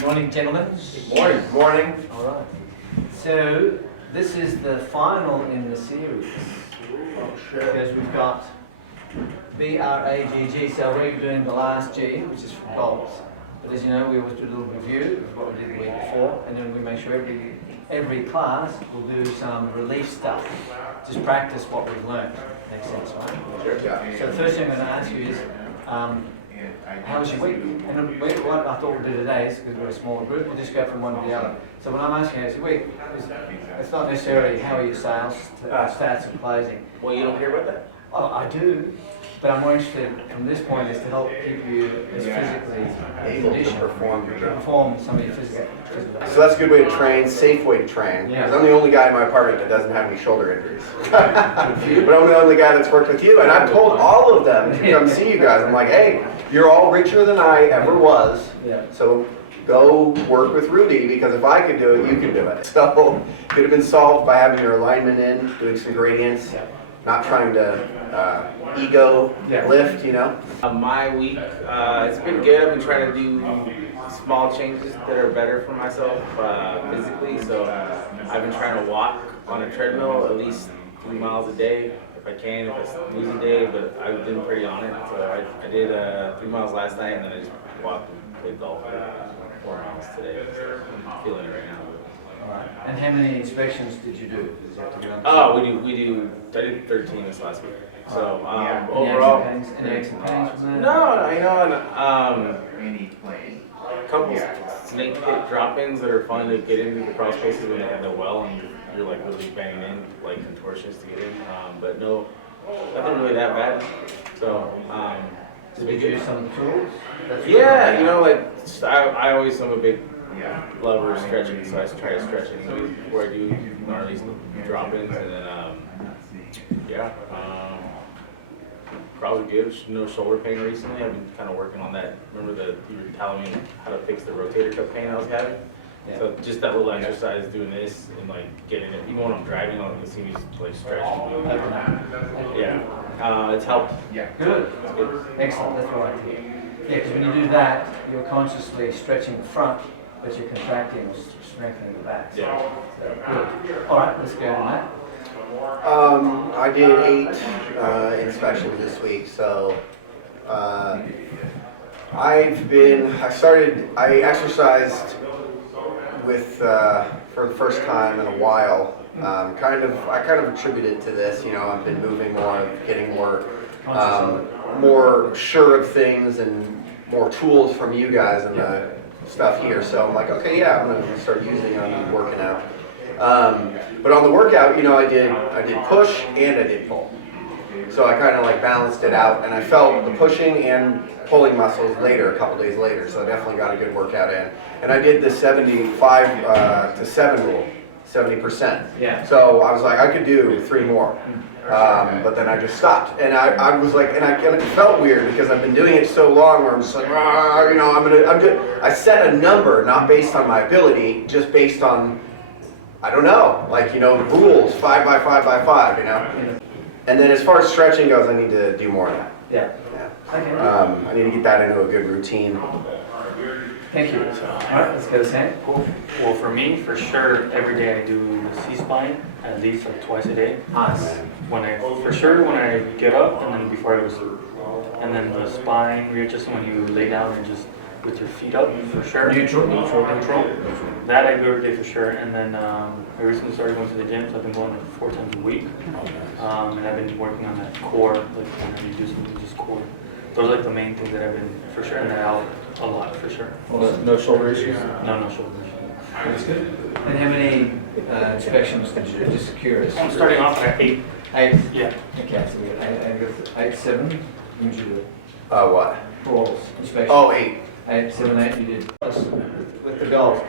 Morning, gentlemen. Morning. Morning. All right. So this is the final in the series. Because we've got BRAGG, so we're doing the last G, which is for goals. But as you know, we always do a little review of what we did the week before, and then we make sure every class will do some relief stuff. Just practice what we've learned. Makes sense, right? Sure. Yeah. So the first thing I'm going to ask you is, how was your week? And what I thought we'd do today is, because we're a smaller group, we'll just go from one to the other. So when I'm asking you, how's your week? It's not necessarily how are your sales, stats and closing. Well, you don't care about that? Oh, I do, but I'm more interested from this point is to help keep you as physically Able to conditioned, perform. some of your physical. So that's a good way to train, safe way to train. Yeah. Because I'm the only guy in my apartment that doesn't have any shoulder injuries. But I'm the only guy that's worked with you, and I've told all of them to come see you guys. I'm like, hey, you're all richer than I ever was, so go work with Rudy, because if I could do it, you can do it. So it could have been solved by having your alignment in, doing some gradients, not trying to ego lift, you know? My week, it's been good. I've been trying to do small changes that are better for myself physically. So I've been trying to walk on a treadmill at least 3 miles a day if I can, if it's a losing day, but I've been pretty on it. So I did 3 miles last night, and then I just walked and played golf for 4 miles today. So I'm feeling it right now. Alright. And how many inspections did you do? Does it have to be on the I did 13 this last week. So Any overall, aches and pains from that? no, I know, and a couple snake pit drop-ins that are fun to get into the crawl spaces when they have the well and you're like really banging in like contortions to get in. But no, nothing really that bad. So Did you use some tools? yeah, you know, like I always am a big lover of stretching, so I try to stretch it before I do gnarly drop-ins, and then probably good. No shoulder pain recently. I've been kind of working on that. Remember you were telling me how to fix the rotator cuff pain I was having? Yeah. So just that little exercise, doing this and like getting it. Even when I'm driving, I'll see me like stretch and move. Yeah, it's helped. Yeah. Good. Excellent. That's what I like to hear. Yeah, because when you do that, you're consciously stretching the front, but you're contracting, strengthening the back. So, Yeah. Good. All right, let's go on that. I did 8 inspections this week, so I exercised with, for the first time in a while. I kind of attribute it to this, you know, I've been moving more, getting more sure of things and more tools from you guys and the stuff here. So I'm like, okay, yeah, I'm gonna start using it on working out. But on the workout, you know, I did push and I did pull. So I kind of like balanced it out, and I felt the pushing and pulling muscles later, a couple days later. So I definitely got a good workout in. And I did the 75 to 7 rule, 70%. Yeah. So I was like, I could do 3 more. But then I just stopped, and I was like, and I kind of felt weird because I've been doing it so long where I'm just like, you know, I'm good. I set a number not based on my ability, just based on, I don't know, like, you know, rules, 5 by 5 by 5, you know? And then as far as stretching goes, I need to do more of that. Yeah. Okay. I need to get that into a good routine. Thank you. All right, let's go to Sam. Cool. Well, for me, for sure, every day I do the C-spine at least like twice a day. Nice. When I get up and then before I go to sleep. And then the spine readjustment when you lay down and just with your feet up, for sure. Neutral. That I do every day for sure. And then I recently started going to the gym, so I've been going like 4 times a week. And I've been working on that core, like when I do something just core. Those are like the main things that I've been for sure, and that out a lot for sure. No shoulder issues. No shoulder issues. That's good. And how many inspections did you do? Just curious. I'm starting off at 8. 8? Yeah. Okay, so we got 8, 7. When did you do it? What? Balls, inspection. Oh, 8. 8, 7, 8 you did. With the goals.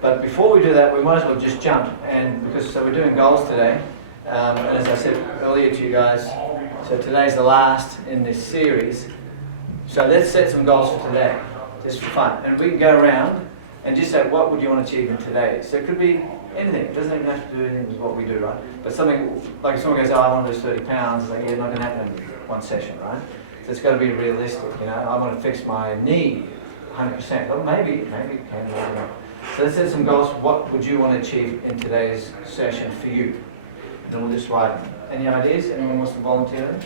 But before we do that, we might as well just jump. And so we're doing goals today. And as I said earlier to you guys, so today's the last in this series. So let's set some goals for today, just for fun. And we can go around and just say, what would you want to achieve in today? So it could be anything. It doesn't even have to do anything with what we do, right? But something, like if someone goes, oh, I want to lose 30 pounds, it's like, yeah, not going to happen in one session, right? So it's got to be realistic, you know. I want to fix my knee. 100%, but maybe it can, maybe not. So let's set some goals. What would you want to achieve in today's session for you? And then we'll just write them. Any ideas? Anyone wants to volunteer?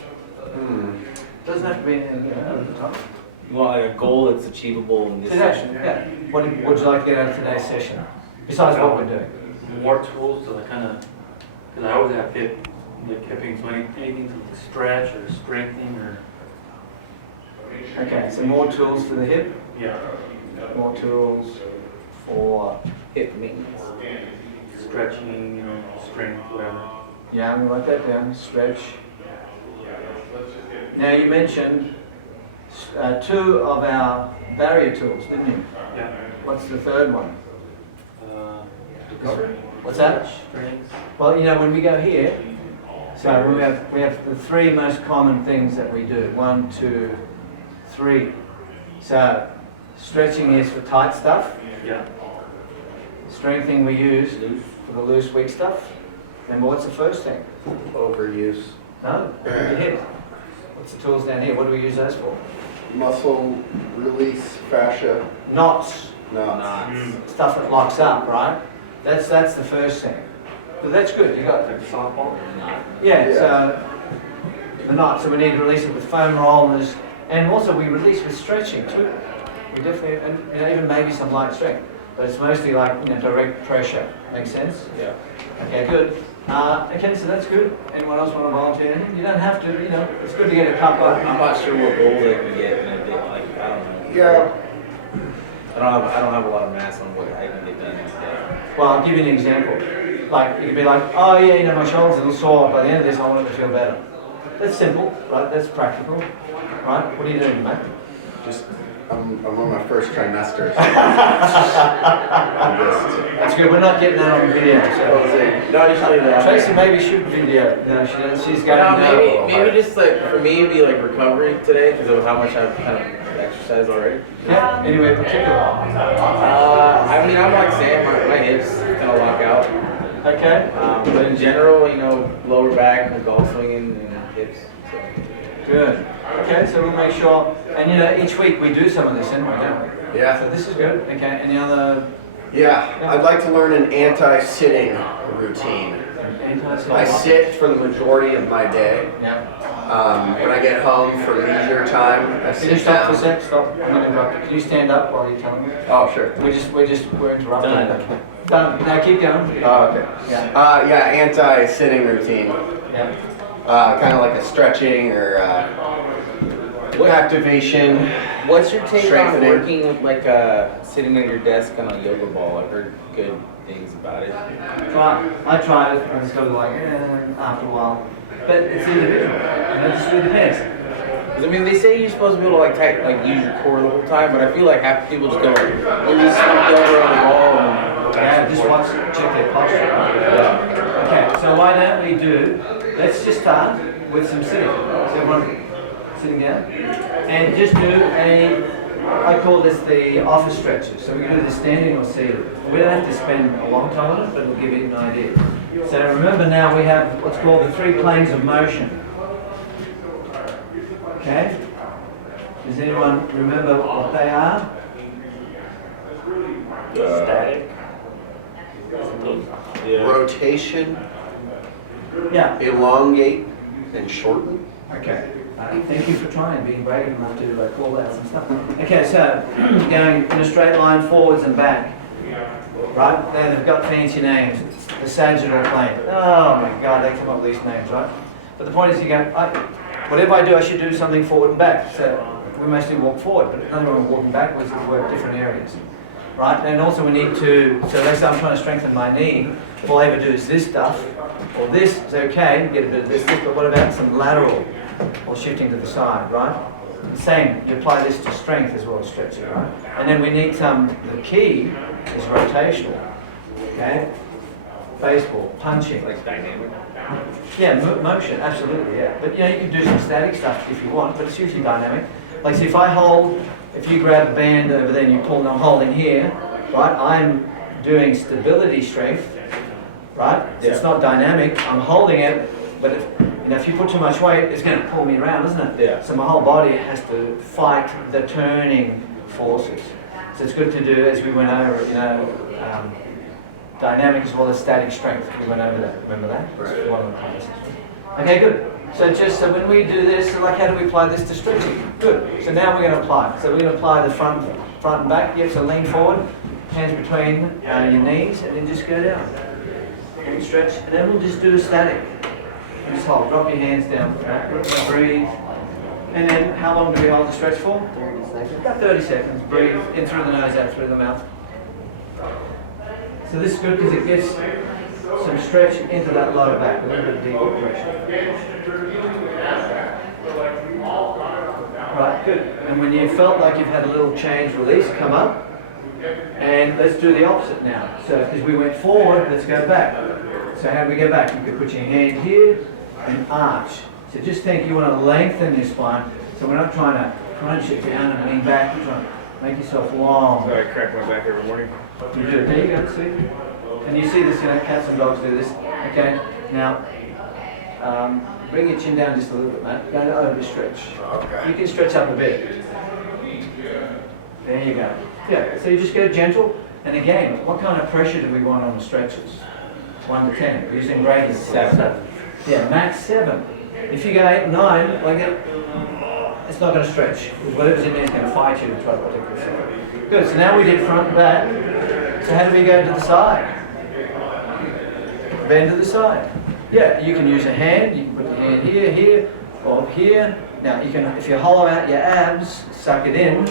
Doesn't have to be anything, over the top. You want like a goal that's achievable in this Today, session? yeah. What would you like to get out of today's session? Besides what we're doing. More tools to like kind of, because I always have hip pain, so anything to stretch or strengthen or. Okay, so more tools for the hip, Yeah. more tools for, Hip maintenance. Stretching, strength, whatever. yeah, I'm gonna write that down, stretch. Now you mentioned 2 of our barrier tools, didn't you? Yeah. What's the third one? Recovery. What's that? Strength. Well, when we go here, so we have the 3 most common things that we do. 1, 2, 3. So stretching is for tight stuff. Yeah. Strengthening we use for the loose, weak stuff. Remember, what's the first thing? Overuse. No, your hip. What's the tools down here? What do we use those for? Muscle release, fascia, Knots, knots. stuff that locks up, right? That's the first thing. But that's good. You got Like softball. yeah. So the knot. So we need to release it with foam rollers, and also we release with stretching too. We definitely, and even maybe some light strength, but it's mostly like direct pressure. Makes sense? Yeah. Okay, good. Okay, so that's good. Anyone else want to volunteer? You don't have to. It's good to get a couple. I'm not sure what goals I can get, and I did like I don't know. Yeah. I don't have a lot of mass on what I can get done today. Well, I'll give you an example. Like, you could be like, oh yeah, my shoulder's a little sore. By the end of this, I want it to feel better. That's simple, right? That's practical, right? What are you doing, mate? Just, I'm on my first trimester. That's good. We're not getting that on video. So. No, usually that. Tracy maybe shoot video. No, she doesn't. She's got Maybe just like for me it'd be like recovery today because of how much I've kind of exercised already. Yeah. Anyway, particular. I mean I'm like Sam, my hips kind of lock out. Okay. But in general, lower back, the golf swinging and hips. So. Good. Okay, so we'll make sure. And each week we do some of this anyway, don't we? Yeah. So this is good. Okay. Any other? Yeah, I'd like to learn an anti-sitting routine. I sit for the majority of my day. Yeah. When I get home for leisure time, I Can you sit stop for a down. sec? Stop. I'm gonna interrupt you. Can you stand up while you're telling me? Oh, sure. We're interrupting. Done. Done. Now keep going. Oh, okay. Yeah. Yeah, anti-sitting routine. Yeah. Kind of like a stretching or activation. What's your take on Strengthening. working with like sitting at your desk on a yoga ball? I've heard good things about it. I tried it. I was sort of like, after a while. But it's individual. It just really depends. 'Cause, I mean, they say you're supposed to be able to like use your core the whole time, but I feel like half the people just go really slumped over on the ball and Yeah, just watch, check their posture. Okay, so why don't we do, let's just start with some sitting. So everyone sitting down. And just do I call this the office stretches. So we can do this standing or seated. We don't have to spend a long time on it, but it'll give you an idea. So remember now we have what's called the 3 planes of motion. Okay? Does anyone remember what they are? Static. Rotation, Yeah. elongate, and shorten. Okay. Thank you for trying, being brave enough to call out some stuff. Okay, so going in a straight line forwards and back. Right? Now they've got fancy names. The sagittal plane. Oh my God, they come up with these names, right? But the point is, you go, whatever I do, I should do something forward and back. So we mostly walk forward, but another one walking backwards to work different areas. Right? And also we need to, so let's say I'm trying to strengthen my knee. All I ever do is this stuff, or this is okay, you get a bit of this, but what about some lateral, or shifting to the side, right? Same, you apply this to strength as well as stretching, right? And then we need the key is rotational, okay? Baseball, punching. like dynamic. Yeah, motion, absolutely, yeah. But you can do some static stuff if you want, but it's usually dynamic. Like, so if you grab a band over there and you pull and I'm holding here, right, I'm doing stability strength, right? Yeah. It's not dynamic, I'm holding it, but if you put too much weight, it's going to pull me around, isn't it? Yeah. So my whole body has to fight the turning forces. So it's good to do, as we went over, dynamic as well as static strength. We went over that. Remember that? Right. One of the classes. Okay, good. So when we do this, so like how do we apply this to stretching? Good. So now we're going to apply. So we're going to apply the front and back. Yep. So lean forward, hands between your knees, and then just go down. And stretch, and then we'll just do a static. And just hold. Drop your hands down. Breathe. And then how long do we hold the stretch for? 30 seconds. About 30 seconds. Breathe in through the nose, out through the mouth. So this is good because it gives some stretch into that lower back, a little bit of deeper pressure. Right, good. And when you felt like you've had a little change release, come up. And let's do the opposite now. So because we went forward, let's go back. So how do we go back? You could put your hand here and arch. So just think you want to lengthen your spine. So we're not trying to crunch it down and lean back. You're trying to make yourself long. So I crack my back every morning. You do it. There you go, see? And you see this, cats and dogs do this. Okay, now bring your chin down just a little bit, Matt. Don't overstretch. Okay. You can stretch up a bit. There you go. Yeah, so you just go gentle. And again, what kind of pressure do we want on the stretches? 1 to 10. We're using greater than 7. Yeah, max 7. If you go 8, 9, like that, it's not going to stretch. Whatever's in there is going to fight you to try to protect yourself. Good, so now we did front and back. So how do we go to the side? Bend to the side. Yeah, you can use a hand. You can put your hand here, here, or here. Now, you can, if you hollow out your abs, suck it in,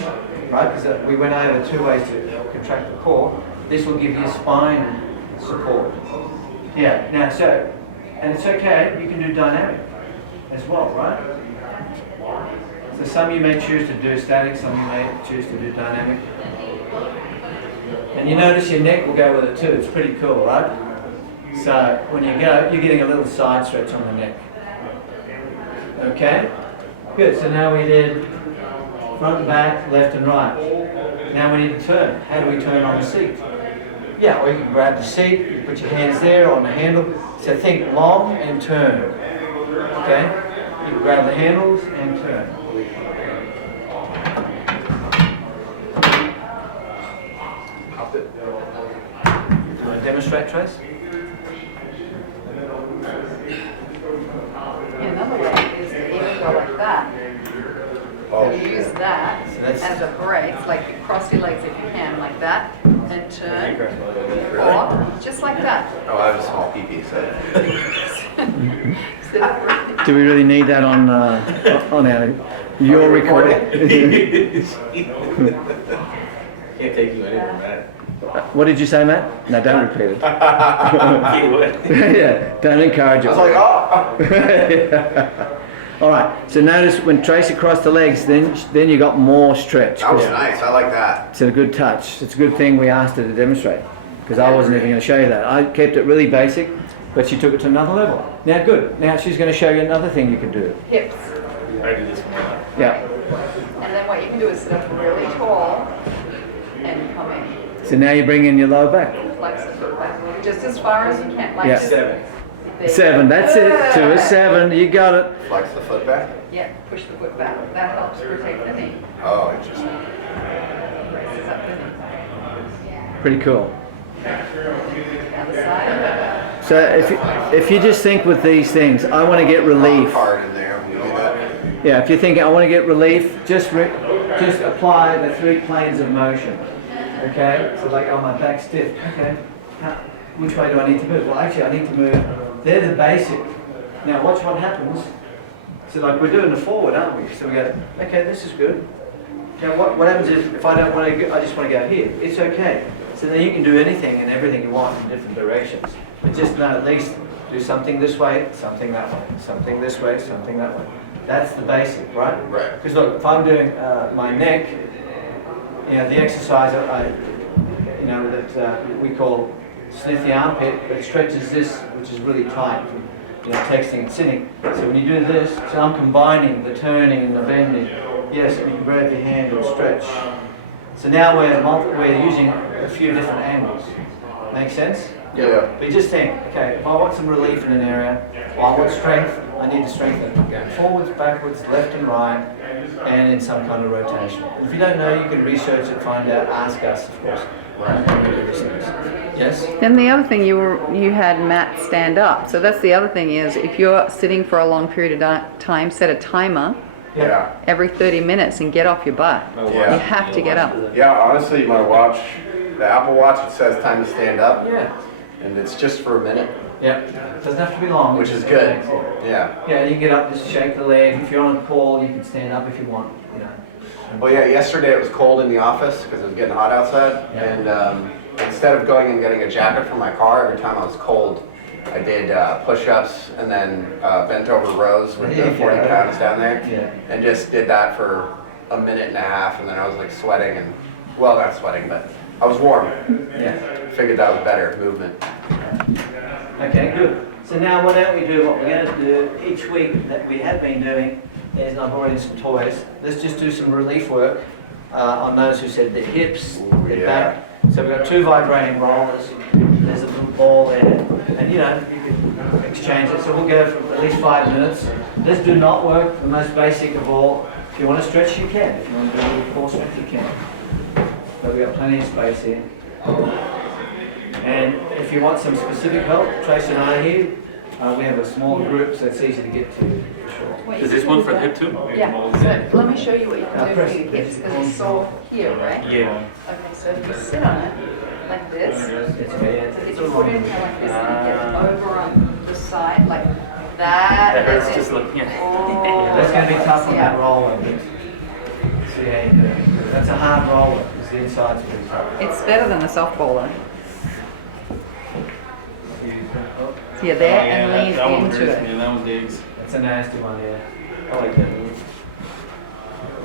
right? Because we went over 2 ways to contract the core. This will give you spine support. Yeah, now so, and it's okay, you can do dynamic as well, right? So some you may choose to do static, some you may choose to do dynamic. And you notice your neck will go with it too, it's pretty cool, right? So when you go, you're getting a little side stretch on the neck. Okay? Good, so now we did front and back, left and right. Now we need to turn. How do we turn on the seat? Yeah, or you can grab the seat, you put your hands there on the handle. So think long and turn. Okay? You can grab the handles and turn. You want to demonstrate, Trace? Another way is to even go like that. Oh, You use that So that's- as a brace, like cross your legs if you can, like that, and turn. Or just like that. Oh, I have a small pee-pee, so. Instead of breathing. Do we really need that on our your recording? Can't take you anywhere, Matt. What did you say, Matt? No, don't repeat it. You would. Yeah, don't encourage I it. was like, oh! All right. So notice when Tracy crossed the legs, then you got more stretch. That was nice, I like that. It's a good touch. It's a good thing we asked her to demonstrate because I wasn't even going to show you that. I kept it really basic, but she took it to another level. Now, good. Now she's going to show you another thing you can do. Hips. I do this one. Yeah. And then what you can do is sit up really tall and come in. So now you bring in your lower back. Flex the foot back. Just as far as you can. Like Yeah. just- 7. there. 7. That's it. 2 is 7. You got it. Flex the foot back? Yeah, push the foot back. That helps protect the knee. Oh, interesting. Raises up the knee. Pretty cool. The other side. So if you just think with these things, I want to get relief. Hard in there when you do that. Yeah, if you think I want to get relief, just apply the 3 planes of motion. Okay, so like, oh, my back's stiff. Okay, which way do I need to move? Well, actually, I need to move. They're the basic. Now, watch what happens. So, like, we're doing the forward, aren't we? So we go, okay, this is good. Now, what happens if I don't want to go, I just want to go here? It's okay. So then you can do anything and everything you want in different directions. But just know at least do something this way, something that way, something this way, something that way. That's the basic, right? Right. Because look, if I'm doing my neck, the exercise that we call sniff the armpit, that stretches this, which is really tight from texting and sitting. So when you do this, so I'm combining the turning and the bending. Yes, and you can grab your hand and stretch. So now we're using a few different angles. Make sense? Yeah. But you just think, okay, if I want some relief in an area, or I want strength, I need to strengthen going forwards, backwards, left and right, and in some kind of rotation. If you don't know, you can research it, find out, ask us, of course. Yes? Then the other thing you had Matt stand up. So that's the other thing is if you're sitting for a long period of time, set a timer Yeah. every 30 minutes and get off your butt. Yeah. You have to get up. Yeah, honestly, my watch, the Apple Watch, it says time to stand up, Yeah. and it's just for a minute, Yeah. It doesn't have to be long. which is good. Yeah. Yeah, you can get up, just shake the leg. If you're on a call, you can stand up if you want, you know. Well, yeah, yesterday it was cold in the office because it was getting hot outside, and instead of going and getting a jacket for my car every time I was cold, I did push-ups and then bent over rows with the 40 pounds down there, and just did that for a minute and a half, and then I was like sweating, and well, not sweating, but I was warm. Yeah. Figured that was better movement. Okay, good. So now why don't we do what we're going to do each week that we have been doing is, and I've brought in some toys, let's just do some relief work on those who said the hips, the back. So we've got 2 vibrating rollers, there's a little ball there, and you know, you can exchange it. So we'll go for at least 5 minutes. This do not work, the most basic of all. If you want to stretch, you can. If you want to do a little core strength, you can. But we've got plenty of space here. And if you want some specific help, Tracy and I are here. We have a small group, so it's easy to get to, for sure. Is this one for the hip too? Yeah, so let me show you what you can do for your hips because it's sore here, right? Yeah. Okay, so if you sit on it like this, It's okay. so if you put it in here like this and you get over on the side like that. That hurts that's it. just looking at it. Oh, That's going to be tough on yeah. that roller. See how you do it. That's a hard roller, because the inside's really tough. It's better than a softballer. So you're there and lean into it. That one digs. That's a nasty one, yeah. I like that.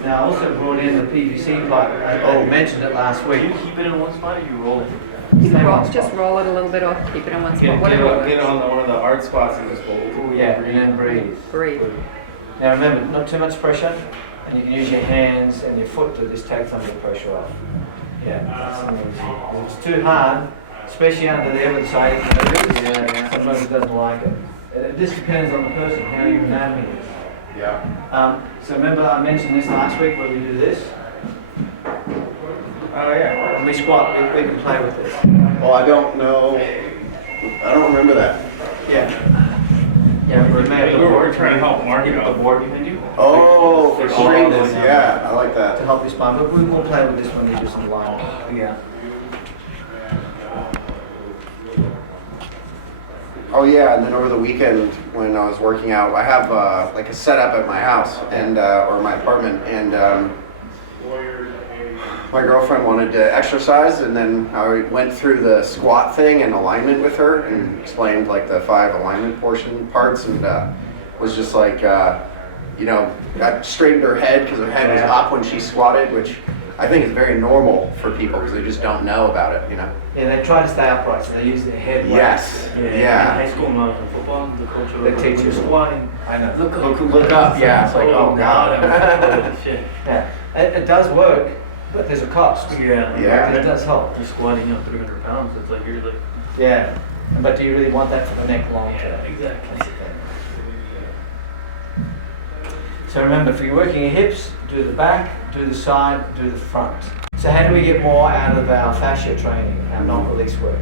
Now, I also brought in the PVC pipe. I mentioned it last Do week. you keep it in one spot or you roll it? You can just roll it a little bit or keep it in one spot, whatever Get it works. on one of the hard spots and just hold. Yeah, and then breathe. Breathe. Now remember, not too much pressure, and you can use your hands and your foot to just take some of the pressure off. Yeah. If it's too hard, especially under there with the side, sometimes it doesn't like it. It just depends on the person, how your anatomy is. Yeah. So remember I mentioned this last week where we do this? Oh yeah. When we squat, we can play with this. Well, I don't know. I don't remember that. Yeah. Yeah, we may have We're trying to help Mark The out. board behind you? Oh, for straightness. Yeah, I like to that. help your spine, but we will play with this when we do some line. Yeah. Oh yeah, and then over the weekend when I was working out, I have like a setup at my house and or my apartment, and my girlfriend wanted to exercise, and then I went through the squat thing and alignment with her and explained like the 5 alignment portion parts, and was just like, you know, I straightened her head because her head was up when she squatted, which I think is very normal for people because they just don't know about it, you know. Yeah, they try to stay upright, so they use their head weight. Yes. In Yeah. high school, when I was in football, the coach would They teach you squatting. I know. Look up. Yeah. It's like, oh god. Shit. Yeah, it does work, but there's a cost. Yeah. Yeah. It does help. You're squatting, 300 pounds. It's like you're like. Yeah, but do you really want that for the neck long term? Exactly. So remember, if you're working your hips, do the back, do the side, do the front. So how do we get more out of our fascia training, our non-release work?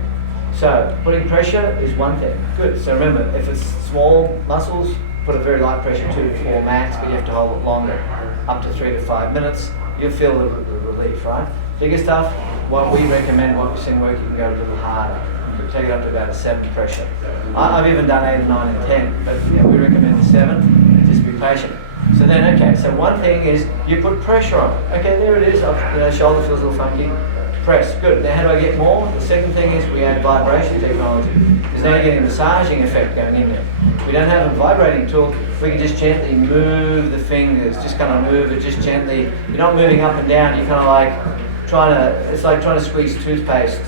So putting pressure is one thing. Good. So remember, if it's small muscles, put a very light pressure, 2 to 4 max, but you have to hold it longer, up to 3 to 5 minutes. You'll feel the relief, right? Bigger stuff, what we recommend, what we've seen work, you can go a little harder. You can take it up to about a 7 pressure. I've even done 8, 9, and 10, but you know, we recommend a 7. Just be patient. So then, okay, so one thing is you put pressure on it. Okay, there it is. Shoulder feels a little funky. Press. Good. Now, how do I get more? The second thing is we add vibration technology. Because now you're getting a massaging effect going in there. We don't have a vibrating tool. We can just gently move the fingers. Just kind of move it, just gently. You're not moving up and down. You're kind of like it's like trying to squeeze toothpaste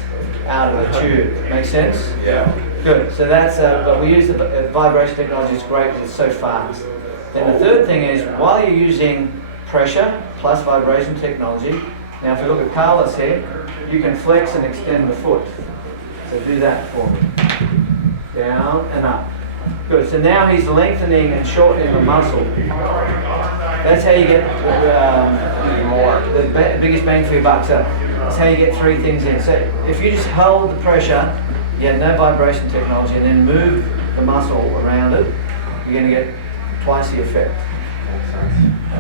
out of a tube. Make sense? Yeah. Good. So that's, but we use the vibration technology. It's great because it's so fast. Then the third thing is, while you're using pressure plus vibration technology, now if we look at Carlos here, you can flex and extend the foot. So do that for me. Down and up. Good. So now he's lengthening and shortening the muscle. That's how you get the biggest bang for your buck. So that's how you get 3 things in. So if you just hold the pressure, you have no vibration technology, and then move the muscle around it, you're going to get twice the effect.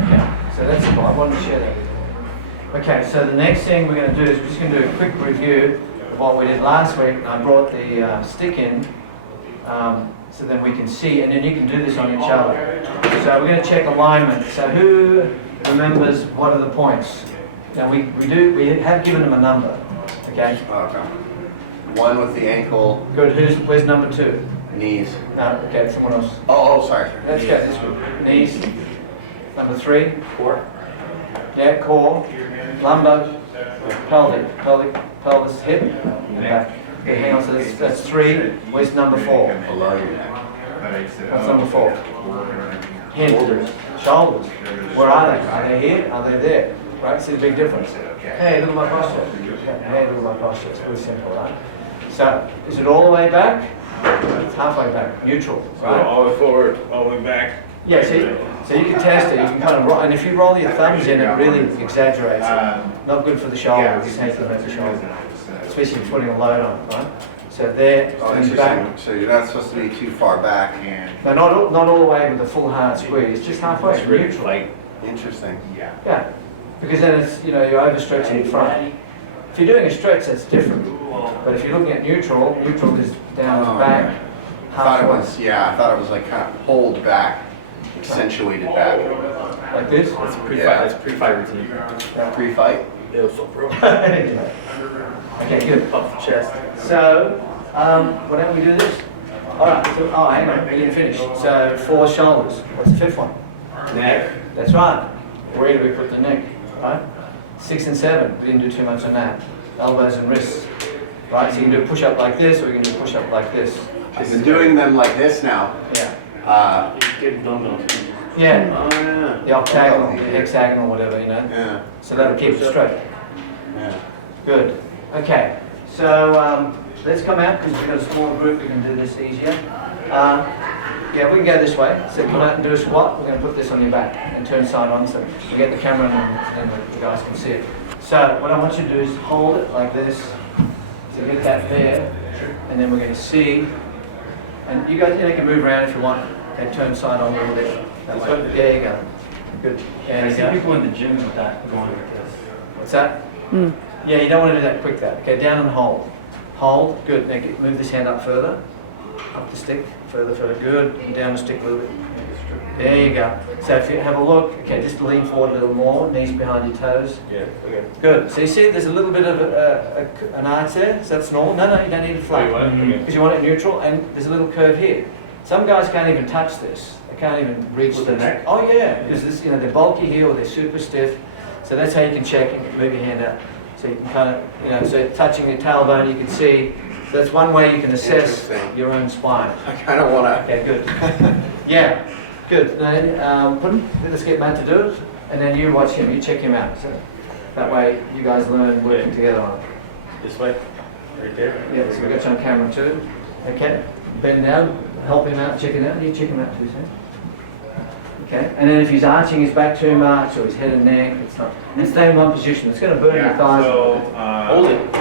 Okay. So that's I wanted to share that with you. Okay. So the next thing we're going to do is we're just going to do a quick review of what we did last week. I brought the stick in. So then we can see, and then you can do this on each other. So we're going to check alignment. So who remembers what are the points? Now we have given them a number. Okay. Okay. 1 with the ankle. Good. Where's number 2? Knees. No. Okay. Someone else. Oh, sorry. Let's go this way. Knees. Number 3. Core. Yeah. Core. Lumbar. Pelvis. Hip. And back. Okay, hang on. So that's 3. Where's number 4? Below your neck. What's number 4? Hip. Shoulders. Where are they? Are they here? Are they there? Right? See the big difference? Hey, look at my posture. Hey, look at my posture. It's really simple, right? So, is it all the way back? It's halfway back. Neutral, right? All the way forward, all the way back. Yeah, so you can test it. You can kind of roll, and if you roll your thumbs in, it really exaggerates it. Not good for the shoulders. It's taking out the shoulders, especially if you're putting a load on it, right? So there, Oh, and interesting. back. So you're not supposed to be too far back. No, not all the way with a full hard squeeze. Just halfway. Neutral. Interesting. Yeah, because then it's, you're overstretching in front. If you're doing a stretch, that's different. But if you're looking at neutral is down and back, I thought it halfway. was, I thought it was like kind of pulled back, accentuated back. Like this? That's pre-fight. Yeah. That's pre-fight routine. Pre-fight? It was so pro. Okay, good. Off the chest. So, why don't we do this? Alright, so, hang on, we didn't finish. So, 4 shoulders. What's the 5th one? Neck. That's right. Where do we put the neck? Right? 6 and 7. We didn't do too much on that. Elbows and wrists. Right? So you can do a push-up like this, or you can do a push-up like this. I've been doing them like this now. Yeah. Get dumbbells. Yeah. Oh, yeah. The octagonal, the hexagonal, whatever, Yeah. So that'll keep it straight. Yeah. Good. Okay. So let's come out because we've got a small group. We can do this easier. Yeah, we can go this way. So come out and do a squat. We're going to put this on your back and turn side on so you get the camera and the guys can see it. So what I want you to do is hold it like this. So get that there, and then we're going to see. And you guys can move around if you want. And turn side on a little bit. That's good. There you go. Good. There I you see go. people in the gym with that going like this. What's that? Yeah, you don't want to do that quick though. Okay, down and hold. Hold, good. Now move this hand up further. Up the stick, further, good. And down the stick a little bit. There you go. So if you have a look, okay, just lean forward a little more, knees behind your toes. Yeah, okay. Good. So you see there's a little bit of an arch there, so that's normal. No, you don't need it flat. Because you want it neutral, and there's a little curve here. Some guys can't even touch this. They can't even reach With the this. neck? Oh yeah, because this, they're bulky here or they're super stiff. So that's how you can check and move your hand out. So you can kind of, so touching your tailbone, you can see. So that's one way you can assess Interesting. your own spine. I kind of want to. Okay, good. Yeah, good. Then let's get Matt to do it, and then you watch him. You check him out. So that way you guys learn working together on it. This way. Right there. Yeah, so we got you on camera too. Okay, bend down, help him out, check it out. You check him out too, sir. Okay, and then if he's arching his back too much or his head and neck, it's not. And stay in one position. It's going to burn your thighs. Hold it.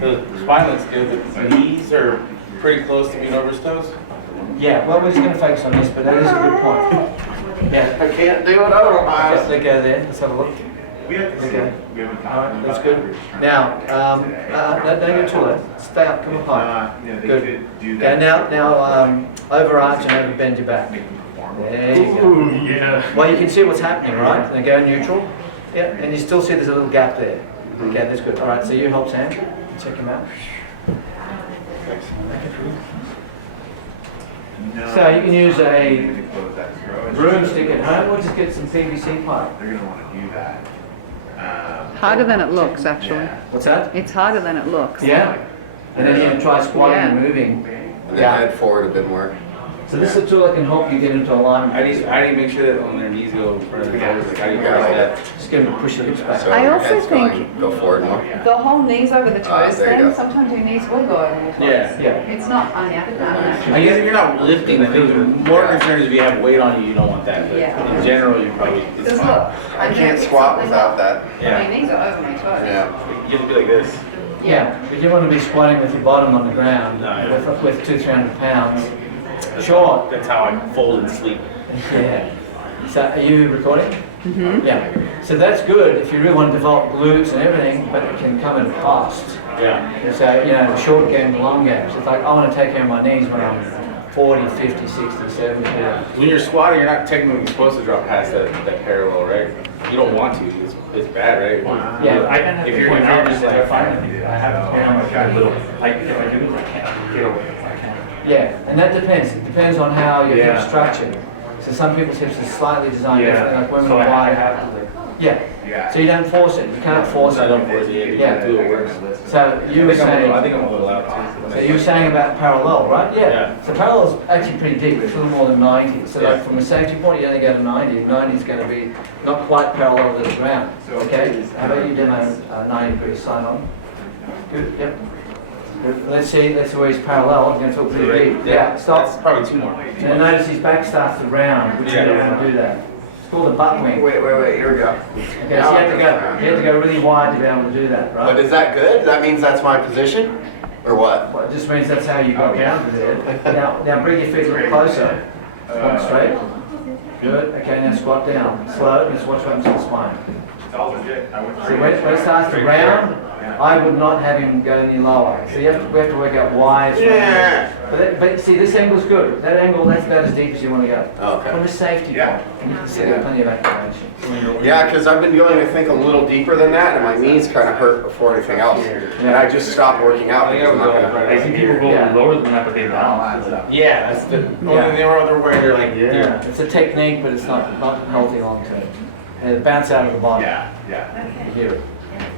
The spine looks good. The knees are pretty close to being over his toes. Yeah, well, we're just going to focus on this, but that is a good point. Yeah. I can't do it otherwise. Let go there. Let's have a look. Okay. All right, that's good. Now, don't go too low. Stay up, come up high. Good. Okay, now overarch and over bend your back. There you go. Ooh, yeah. Well, you can see what's happening, right? Then go neutral. Yeah, and you still see there's a little gap there. Okay, that's good. All right, so you help Sam. Check him out. So you can use a broomstick at home or just get some PVC pipe. They're gonna want to do that. Harder than it looks, actually. What's that? It's harder than it looks. Yeah. And then you can try squatting and Yeah. moving. And then head forward a bit more. So this is a tool that can help you get into alignment. I need to make sure that when their knees go in front of the toes, like how do you press that? Just get them to push the hips back. So I your also head's think- going, go forward more. The whole knees over the toes there you thing, go. sometimes your knees will go over the toes. Yeah. Yeah. It's not unnatural. I guess if you're not lifting, I think the more concern is if you have weight on you, you don't want that. But Yeah. in general, you probably, it's Because fine. look, I I'm can't gonna pick squat something without up. that. Yeah. My knees are over my toes. Yeah. You have to be like this. Yeah, but you want to be squatting with your bottom on the ground No, yeah. with 200-300 pounds. Sure. That's how I fold and sleep. Yeah. So are you recording? Mm-hmm. Yeah. So that's good if you really want to develop glutes and everything, but it can come at a cost. Yeah. So, you know, the short game, the long game. So it's like, I want to take care of my knees when I'm 40, 50, 60, 70. Yeah. When you're squatting, you're not technically supposed to drop past that parallel, right? You don't want to. It's bad, right? Yeah. I can have If to you're- point if you're out just that like- I find it. I have to point out a little. If I do this, I can't get away. I can't. Yeah, and that depends. It depends on how your Yeah. hip's structured. So some people's hips are slightly designed differently, like women So are I wide. have to like. Yeah. So you don't force it. You can't force I it. don't force it. Yeah. Do it worse. So you were I saying. think I'm a little out too. So you were saying about parallel, right? Yeah. Yeah. So parallel is actually pretty deep. It's a little more than 90. So Yeah. like from a safety point, you only go to 90. 90 is going to be not quite parallel to the ground. Okay. How about you demo 90 degrees sign on? Good. Yep. Good. Let's see where he's parallel. I'm going to talk pretty deep. Yeah. That's Stop. probably two more. And notice his back starts to round, which you don't want to do that. It's called a butt wing. Wait, here we go. Okay, so you have to go really wide to be able to do that, But right? is that good? That means that's my position? Or what? Well, it just means that's how you got down to there. Now bring your feet a little closer. Squat straight. Good. Okay, now squat down. Slow. Just watch what happens to the spine. See, when it starts to round, I would not have him go any lower. So we have to work out why it's round. But see, this angle's good. That angle, that's about as deep as you want to go. Okay. From a safety point. And you can see there's plenty of activation. Yeah, because I've been going, I think, a little deeper than that, and my knees kind of hurt before anything else. And I just stopped working out because I'm not gonna. I see people go Yeah. lower than that, but they balance. Yeah, that's the only thing where they're like, Yeah. It's a technique, but it's not healthy long term. And it bounce out of the bottom. You hear it.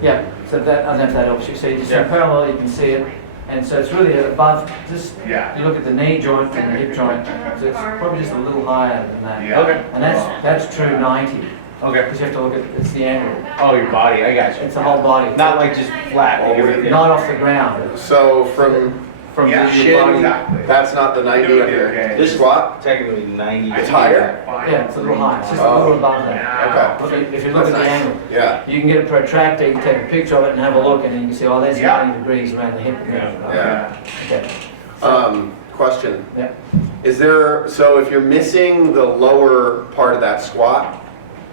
Yeah, so that, I don't know if that helps you. So you just Yeah. parallel, you can see it. And so it's really above, just, you look at the knee joint and the hip joint, so it's probably just a little higher than that. Okay. And that's true 90, Okay. because you have to look at, it's the angle. Oh, your body. I got you. It's the whole body. Not like just flat. Like everything. Not off the ground. So from From your shin, body. that's not the 90 under this squat? Technically 90. It's higher? Yeah, it's a little higher. It's just a little above that. Okay. If you look at the That's nice. angle. Yeah. You can get a protractor, you can take a picture of it and have a look, and then you can see, oh, there's 90 degrees around the hip. Yeah. Okay. Question. Yeah. Is there, so if you're missing the lower part of that squat,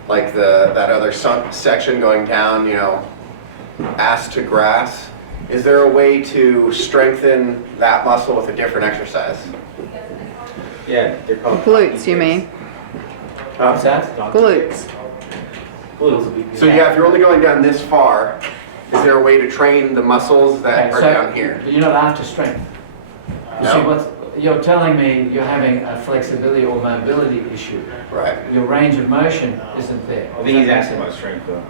like that other section going down, you know, ass to grass, is there a way to strengthen that muscle with a different exercise? Yeah, they're called Glutes, you mean? What's that? Glutes. Glutes. So yeah, if you're only going down this far, is there a way to train the muscles that Okay, are so down here? You're not after strength. You see, No? you're telling me you're having a flexibility or mobility issue. Right. Your range of motion isn't there. I think he's asking about strength though.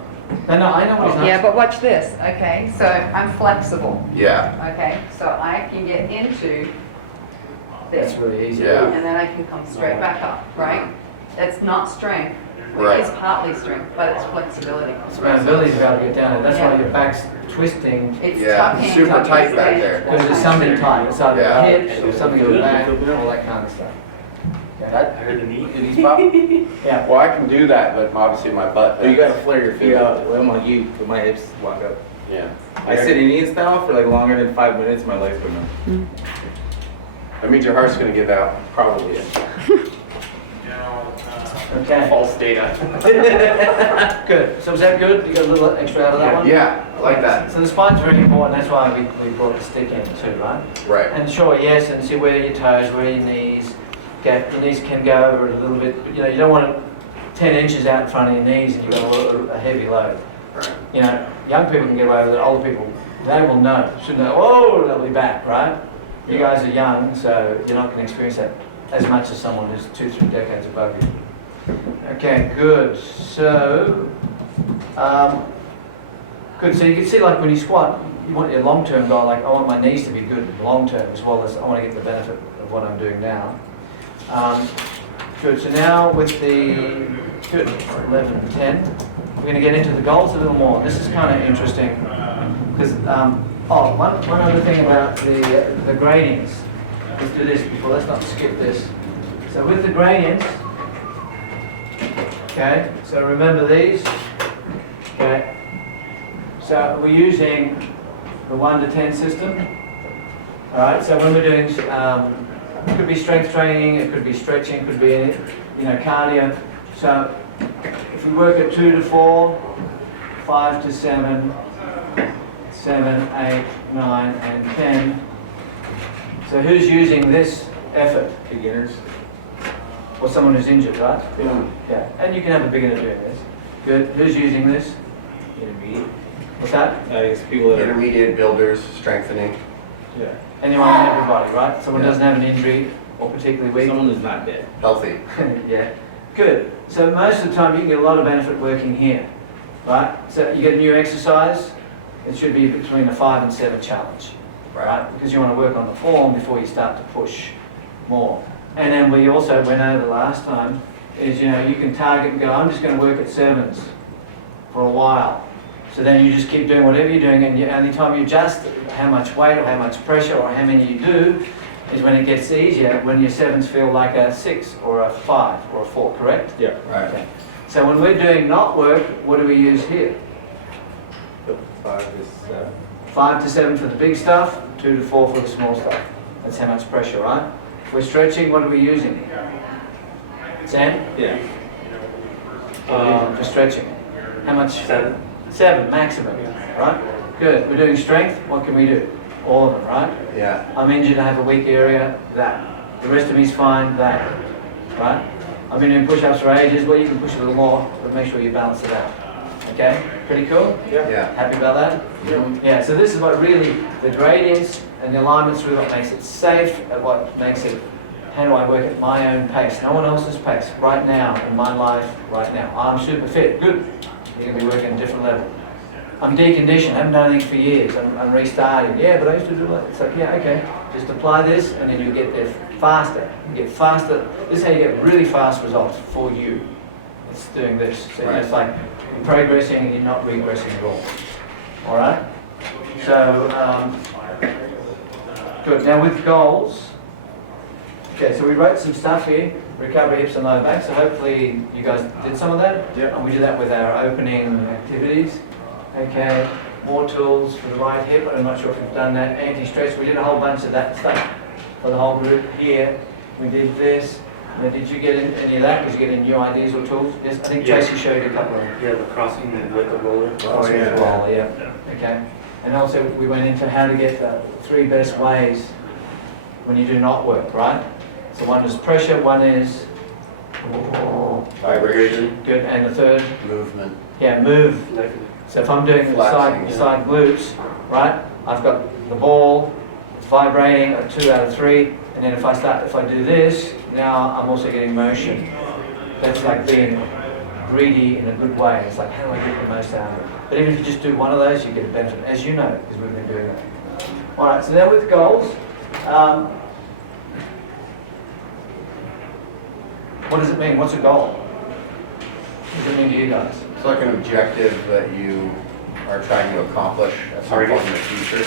No, I know what he's Yeah, asking. but watch this, okay? So I'm flexible, Yeah. okay? So I can get into That's this, really easy. Yeah. and then I can come straight back up, right? It's not strength. Right. It's partly strength, but it's flexibility. It's mobility is about to get down there. That's why your back's twisting, It's Yeah, tucking, super tucking, tight back staying. there. because there's something tight. It's either Yeah. the hips or something in the back, all that kind of stuff. I Okay? heard the knee. Knees pop? Yeah. Well, I can do that, but obviously my butt. Oh, you gotta flare your feet out. I'm like you, with my hips walk up. Yeah. I sit Indian style for like longer than 5 minutes, my legs go numb. That means your heart's gonna give out. Probably, yeah. Okay. False data. Good. So is that good? You got a little extra out of that one? Yeah, I like that. So the spine's very important. That's why we brought the stick in too, right? Right. And sure, yes, and see where your toes, where your knees. Okay, your knees can go over it a little bit, but you know, you don't want it 10 inches out in front of your knees and you've got a heavy load. Right. You know, young people can get away with it, older people, they will know. Should know, oh, they'll be back, right? You guys are young, so you're not going to experience that as much as someone who's 2-3 decades above you. Okay, good. So, good. So you can see, like when you squat, you want your long-term goal. Like I want my knees to be good long-term, as well as I want to get the benefit of what I'm doing now. Good, so now with the, good, 11 and 10, we're going to get into the goals a little more. This is kind of interesting, because, one other thing about the gradients. Let's do this before, let's not skip this. So with the gradients, okay, so remember these, okay, so we're using the 1 to 10 system, all right, so when we're doing, it could be strength training, it could be stretching, it could be, cardio, so if we work at 2 to 4, 5 to 7, 7, 8, 9, and 10, so who's using this effort? Beginners. Or someone who's injured, right? Yeah. Yeah, and you can have a beginner doing this. Good. Who's using this? Intermediate. What's that? I guess people that are. Intermediate builders, strengthening. Yeah. Anyone and everybody, right? Someone doesn't have an injury or particularly weak. Someone who's not dead. Healthy. Yeah. Good. So most of the time you can get a lot of benefit working here, right? So you get a new exercise. It should be between a 5 and 7 challenge, right? Because you want to work on the form before you start to push more. And then we also went over last time is, you can target and go, I'm just going to work at 7s for a while. So then you just keep doing whatever you're doing, and the only time you adjust how much weight or how much pressure or how many you do is when it gets easier, when your 7s feel like a 6 or a 5 or a 4, correct? Yeah. Right. Okay. So when we're doing not work, what do we use here? 5 is 7. 5 to 7 for the big stuff, 2 to 4 for the small stuff. That's how much pressure, right? If we're stretching, what are we using? 10? Yeah. For stretching. How much? 7. 7 maximum, right? Good. We're doing strength, what can we do? All of them, right? Yeah. I'm injured, I have a weak area, that. The rest of me's fine, that. Right? I've been doing push-ups for ages, well you can push a little more, but make sure you balance it out. Okay? Pretty cool? Yeah. Happy about that? Yeah, so this is what really, the gradients and the alignment's really what makes it safe, and what makes it, how do I work at my own pace, no one else's pace, right now, in my life, right now. I'm super fit, good. You're going to be working at a different level. I'm deconditioned, I haven't done anything for years, I'm restarting. Yeah, but I used to do that. It's like, yeah, okay. Just apply this and then you get there faster. You get faster. This is how you get really fast results for you. It's doing this. So Right. it's like you're progressing and you're not regressing at all. All right? So, good. Now with goals, okay, so we wrote some stuff here, recovery, hips and lower back, so hopefully you guys did some of that. Yeah. And we did that with our opening activities. Okay, more tools for the right hip, I'm not sure if we've done that. Anti-stress, we did a whole bunch of that stuff for the whole group here. We did this. Now, did you get any of that? Did you get any new ideas or tools? Yes, I think Yeah. Tracy showed you a couple of them. Yeah, the crossing and with the roller. Oh, yeah. Roll, yeah. Okay. And also we went into how to get the 3 best ways when you do not work, right? So one is pressure, one is Vibration. good, and the third, Movement. yeah, move. So if I'm doing the Flexing, side glutes, right? I've got the ball, it's vibrating at 2 out of 3, and then if I do this, now I'm also getting motion. That's like being greedy in a good way. It's like, how do I get the most out of it? But even if you just do one of those, you get a benefit, as you know, because we've been doing that. All right, so now with goals, what does it mean? What's a goal? What does it mean to you guys? It's like an objective that you are trying to accomplish at some point in the future.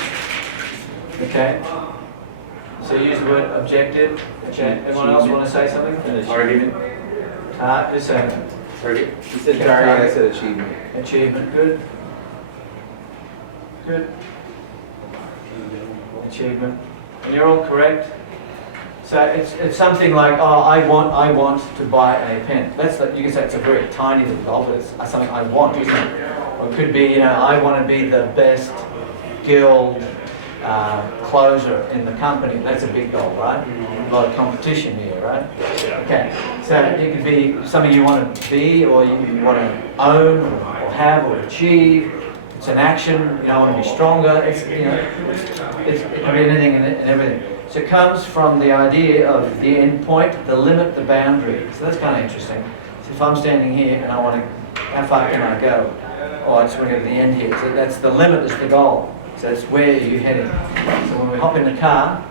Okay. So use the word objective. Okay. Anyone else want to say something? Target. Just a Target. You said target, I said achievement. achievement. Good. Good. Achievement. And you're all correct. So it's something like, oh, I want to buy a pen. You can say it's a very tiny little goal, but it's something I want, isn't it? Or it could be, I want to be the best guild closer in the company. That's a big goal, right? A lot of competition here, right? Okay. So it could be something you want to be, or you want to own, or have, or achieve. It's an action. I want to be stronger. It can be anything and everything. So it comes from the idea of the end point, the limit, the boundary. So that's kind of interesting. So if I'm standing here and I want to, how far can I go? Oh, I just want to go to the end here. So that's the limit is the goal. So it's where you're heading. So when we hop in the car,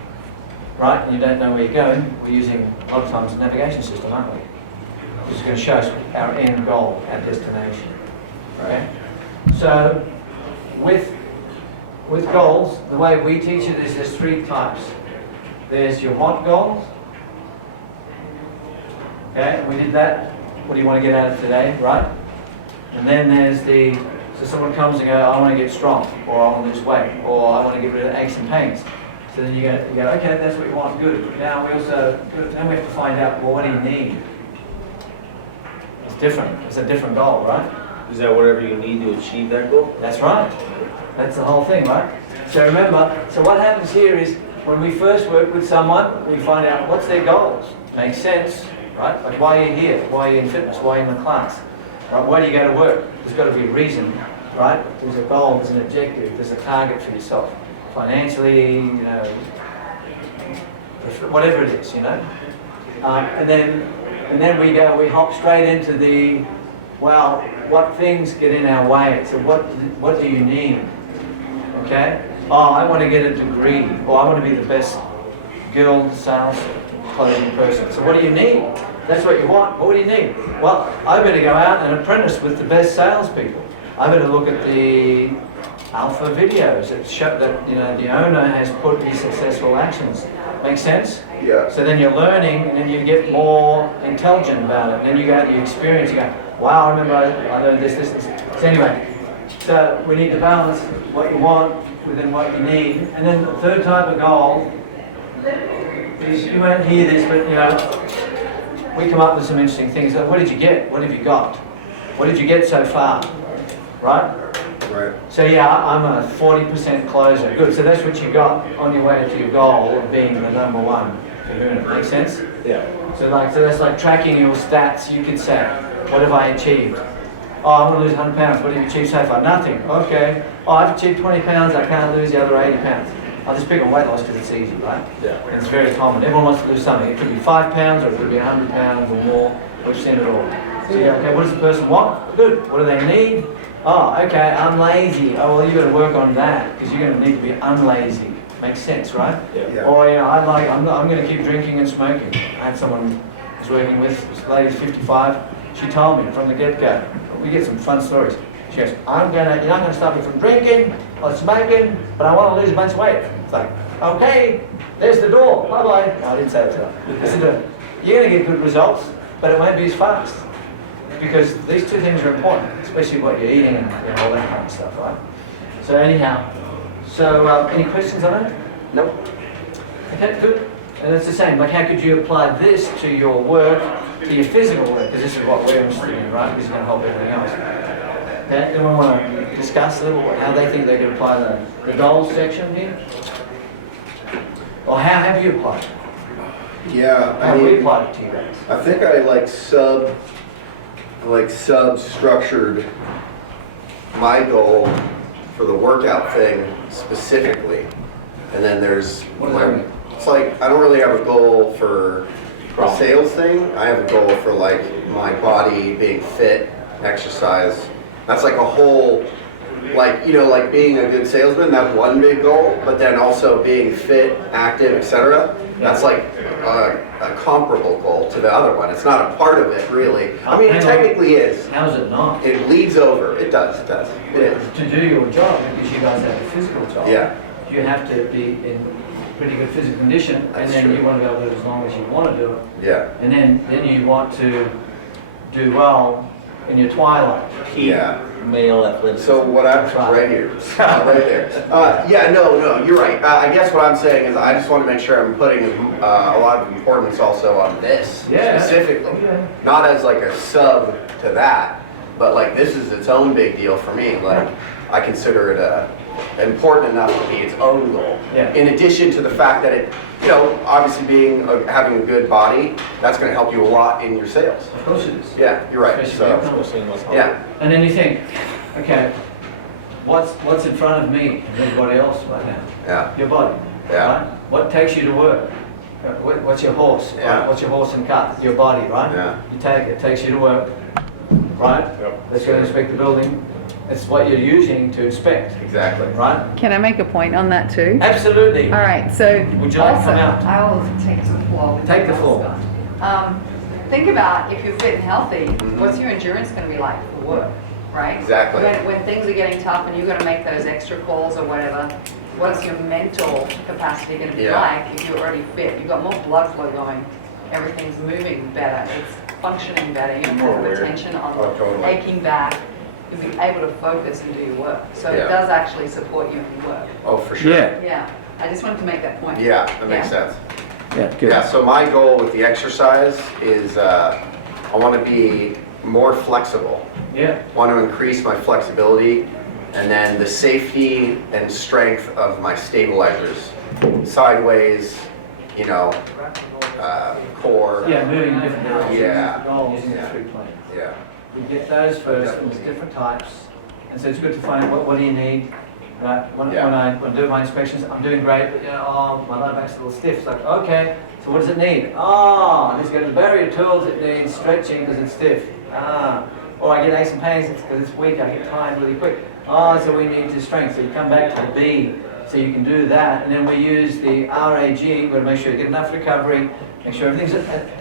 right, and you don't know where you're going, we're using a lot of times a navigation system, aren't we? Which is going to show us our end goal, our destination. Okay? So, with goals, the way we teach it is there's three types. There's your what goals. Okay, we did that. What do you want to get out of today, right? And then there's so someone comes and goes, I want to get strong, or I want to lose weight, or I want to get rid of aches and pains. So then you go, okay, that's what you want, good. Now we have to find out, well, what do you need? It's different. It's a different goal, right? Is that whatever you need to achieve that goal? That's right. That's the whole thing, right? So remember, so what happens here is when we first work with someone, we find out what's their goals. Makes sense, right? Like why are you here? Why are you in fitness? Why are you in the class? Right? Why do you go to work? There's got to be a reason, right? There's a goal, there's an objective, there's a target for yourself. Financially, you know, whatever it is, you know. And then we hop straight into the, well, what things get in our way? So what do you need? Okay? Oh, I want to get a degree, or I want to be the best guild sales closing person. So what do you need? That's what you want. What do you need? Well, I better go out and apprentice with the best salespeople. I better look at the alpha videos that show that, you know, the owner has put these successful actions. Make sense? Yeah. So then you're learning, and then you get more intelligent about it. And then you go out and you experience. You go, wow, I remember I learned this. So anyway, so we need to balance what you want within what you need. And then the third type of goal is, you won't hear this, but you know, we come up with some interesting things. Like, what did you get? What have you got? What did you get so far? Right? Right. So yeah, I'm a 40% closer. Good. So that's what you got on your way to your goal of being the number one kahuna. Make sense? Yeah. So that's like tracking your stats. You could say, what have I achieved? Oh, I want to lose 100 pounds. What have you achieved so far? Nothing. Okay. Oh, I've achieved 20 pounds. I can't lose the other 80 pounds. I'll just pick on weight loss because it's easy, right? Yeah. And it's very common. Everyone wants to lose something. It could be 5 pounds or it could be 100 pounds or more. We've seen it all. So yeah, okay, what does the person want? Good. What do they need? Oh, okay, I'm lazy. Oh, well, you've got to work on that because you're going to need to be unlazy. Makes sense, right? Yeah. Or, you know, I'm going to keep drinking and smoking. I had someone I was working with, this lady's 55. She told me from the get-go. We get some fun stories. She goes, you're not going to stop me from drinking or smoking, but I want to lose a bunch of weight. It's like, okay, there's the door. Bye-bye. No, I didn't say that to her. I said, you're going to get good results, but it won't be as fast. Because these two things are important, especially what you're eating and you know, all that kind of stuff, right? So anyhow, any questions on it? Nope. Okay, good. And it's the same, like how could you apply this to your work, to your physical work, because this is what we're interested in, right? This is going to help everything else. Okay, anyone want to discuss a little how they think they can apply the goals section here? Or how have you applied it? Yeah, How have we applied it to you guys? I think I sub-structured my goal for the workout thing specifically. And then there's What does that mean? it's like I don't really have a goal for the sales thing. I have a goal for like my body being fit, exercise. That's like a whole, like, you know, like being a good salesman, that's one big goal, but then also being fit, active, etc. That's like a comparable goal to the other one. It's not a part of it, really. I mean, it technically is. How's it not? It leads over. It does. It is. To do your job, because you guys have a physical job, Yeah. you have to be in pretty good physical condition, and That's then true. you want to be able to do it as long as you want to do it, Yeah. and then you want to do well in your twilight. Yeah. Male athleticism. So what I'm right here, right there. Yeah, no, you're right. I guess what I'm saying is I just want to make sure I'm putting a lot of importance also on this specifically, Yeah. not as like a sub to that, but like this is its own big deal for me. Like I consider it important enough to be its own goal. Yeah. In addition to the fact that it, you know, obviously having a good body, that's going to help you a lot in your sales. Of course it is. Yeah, you're right. Especially So, if you're Especially in West yeah. And then you think, okay, what's in front of me and everybody else right now? Yeah. Your body. Yeah. Right? What takes you to work? What's your horse? Yeah. Right? What's your horse and cart? Your body, right? Yeah. You take it, takes you to work, right? Yep. Let's go inspect the building. It's what you're using to expect, Exactly. right? Can I make a point on that too? Absolutely. All right, so Would you like to also, come out? I will take the floor. Take the floor. Think about if you're fit and healthy, what's your endurance going to be like for work, right? Exactly. When things are getting tough and you've got to make those extra calls or whatever, what's your mental capacity going to be like if you're already fit? You've got more blood flow going, everything's moving better, it's functioning better, you don't have the attention on aching back. You'll be able to focus and do your work. So it does actually support you in your work. Oh, for sure. Yeah, I just wanted to make that point. Yeah, that makes sense. Yeah, good. Yeah, so my goal with the exercise is I want to be more flexible. Yeah. Want to increase my flexibility, and then the safety and strength of my stabilizers. Sideways, you know, core. Yeah, moving in different directions. Yeah. Goals in the Yeah. 3 plane. Yeah. We get those first, and there's different types. And so it's good to find out what do you need. Right? When I do my inspections, I'm doing great, but my low back's a little stiff. It's like, okay, so what does it need? Let's go to the barrier tools, it needs stretching because it's stiff. Or I get aches and pains because it's weak, I get tired really quick. So we need to strength. So you come back to the B, so you can do that. And then we use the RAG, we've got to make sure you get enough recovery, make sure everything's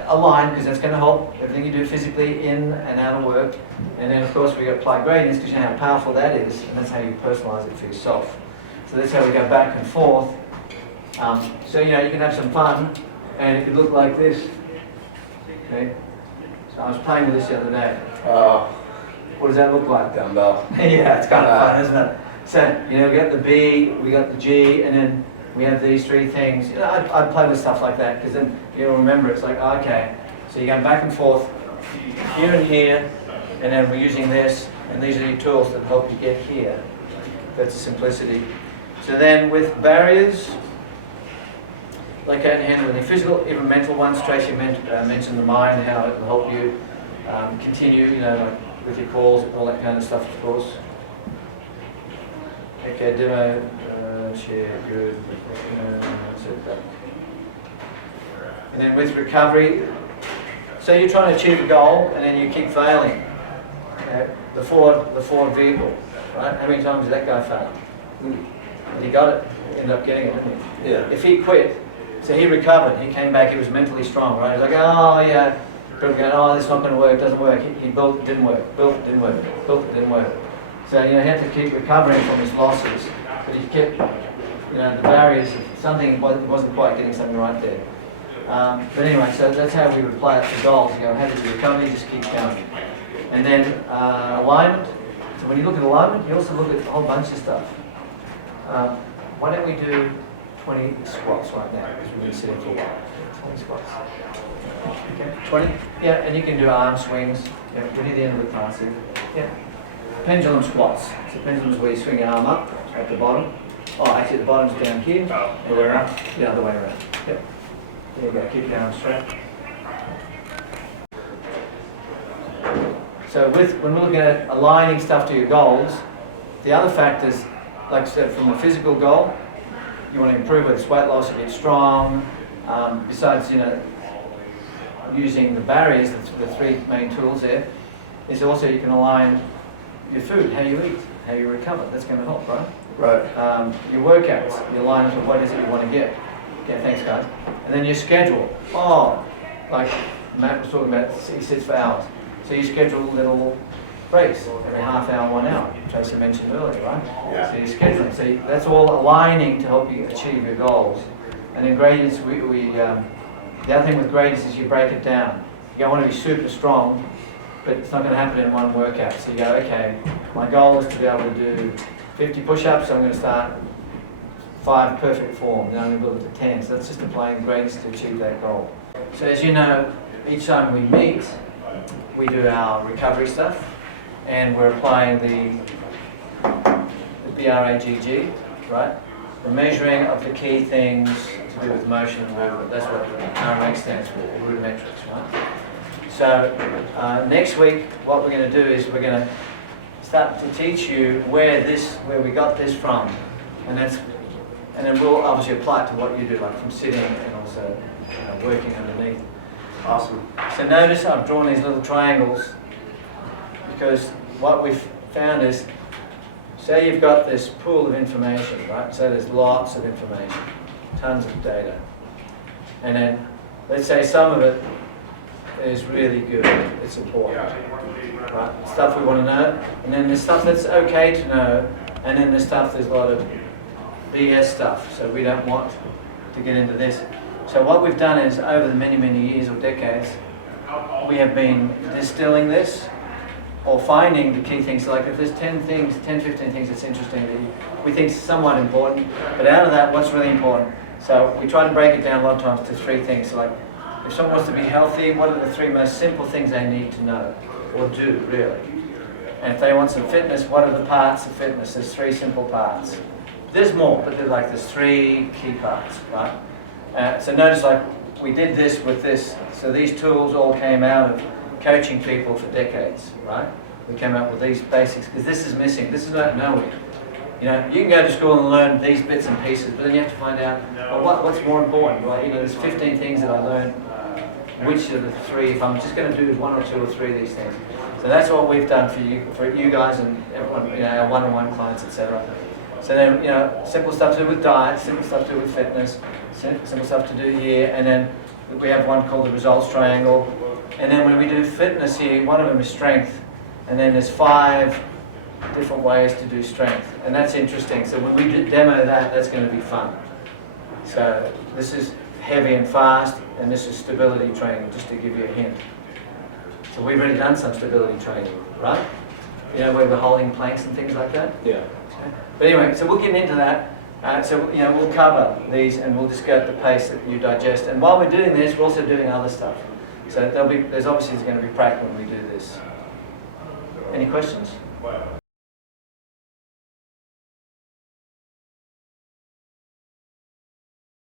aligned because that's going to help everything you do physically in and out of work. And then of course we got to apply gradients because you know how powerful that is, and that's how you personalize it for yourself. So that's how we go back and forth. So you know you can have some fun, and it could look like this. Okay. So I was playing with this the other day. What does that look like? Dumbbell. Yeah, it's kind of fun, isn't it? So you know we got the B, we got the G, and then we have these 3 things. You know, I play with stuff like that because then you'll remember it's like, okay, so you're going back and forth here and here, and then we're using this, and these are your tools that help you get here. That's the simplicity. So then with barriers, like I can handle the physical, even mental ones. Tracy mentioned the mind, how it will help you continue, you know, like with your calls and all that kind of stuff, of course. Okay, demo. Share, good. And then with recovery, so you're trying to achieve a goal and then you keep failing. The Ford vehicle, right? How many times did that guy fail? And he got it, he ended up getting it, didn't he? Yeah. If he quit, so he recovered, he came back, he was mentally strong, right? He's like, oh yeah, people going, this is not going to work, it doesn't work. He built it, didn't work, built it, didn't work, built it, didn't work. So you know, he had to keep recovering from his losses. But he kept, you know, the barriers, something wasn't quite getting something right there. But anyway, so that's how we would play it for goals. You go, how did you recover? You just keep going. And then alignment. So when you look at alignment, you also look at a whole bunch of stuff. Why don't we do 20 squats right now? Because we've been sitting for a while. 20 squats. Okay, 20? Yeah, and you can do arm swings. Yeah, we're near the end of the class here. Yeah. Pendulum squats. So pendulum is where you swing your arm up at the bottom. Actually the bottom's down here. The way around? Yeah, the way around. Yep. There you go, keep your arm straight. So when we're looking at aligning stuff to your goals, the other factors, like I said, from a physical goal, you want to improve whether it's weight loss, you get strong. Besides, you know, using the barriers, the 3 main tools there, is also you can align your food, how you eat, how you recover. That's going to help, right? Right. Your workouts, you align to what is it you want to get. Yeah, thanks guys. And then your schedule. Like Matt was talking about, he sits for hours. So you schedule little breaks every half hour, 1 hour. Tracy mentioned earlier, right? Yeah. So you're scheduling. So that's all aligning to help you achieve your goals. And in gradients, the other thing with gradients is you break it down. You don't want to be super strong, but it's not going to happen in one workout. So you go, okay, my goal is to be able to do 50 push-ups, so I'm going to start 5 perfect form, then I'm going to build it to 10. So that's just applying grades to achieve that goal. So as you know, each time we meet, we do our recovery stuff, and we're applying the BRAGG, right? The measuring of the key things to do with motion and movement. That's what RMX stands for, rudimetrics, right? So next week, what we're going to do is we're going to start to teach you where we got this from, and then we'll obviously apply it to what you do, like from sitting and also working underneath. Awesome. So notice I've drawn these little triangles because what we've found is say you've got this pool of information, right? So there's lots of information, tons of data. And then, let's say some of it is really good, it's important, right? Stuff we want to know, and then there's stuff that's okay to know, and then there's stuff, there's a lot of BS stuff, so we don't want to get into this. So what we've done is, over the many, many years or decades, we have been distilling this, or finding the key things. Like if there's 10 things, 10, 15 things that's interesting that we think is somewhat important, but out of that, what's really important? So we try to break it down a lot of times to 3 things. So like, if someone wants to be healthy, what are the 3 most simple things they need to know, or do, really? And if they want some fitness, what are the parts of fitness? There's 3 simple parts. There's more, but there's 3 key parts, right? So notice like, we did this with this. So these tools all came out of coaching people for decades, right? We came up with these basics, because this is missing. This is not knowing. You know, you can go to school and learn these bits and pieces, but then you have to find out, well, what's more important, right? You know, there's 15 things that I learned. Which of the 3, if I'm just going to do 1 or 2 or 3 of these things. So that's what we've done for you guys and everyone, you know, our one-on-one clients, etc. So then, you know, simple stuff to do with diet, simple stuff to do with fitness, simple stuff to do here, and then we have one called the results triangle. And then when we do fitness here, one of them is strength, and then there's 5 different ways to do strength, and that's interesting. So when we demo that, that's going to be fun. So this is heavy and fast, and this is stability training, just to give you a hint. So we've already done some stability training, right? You know, where we're holding planks and things like that? Yeah. But anyway, so we'll get into that. So, you know, we'll cover these, and we'll just go at the pace that you digest. And while we're doing this, we're also doing other stuff. So there's obviously going to be practice when we do this. Any questions?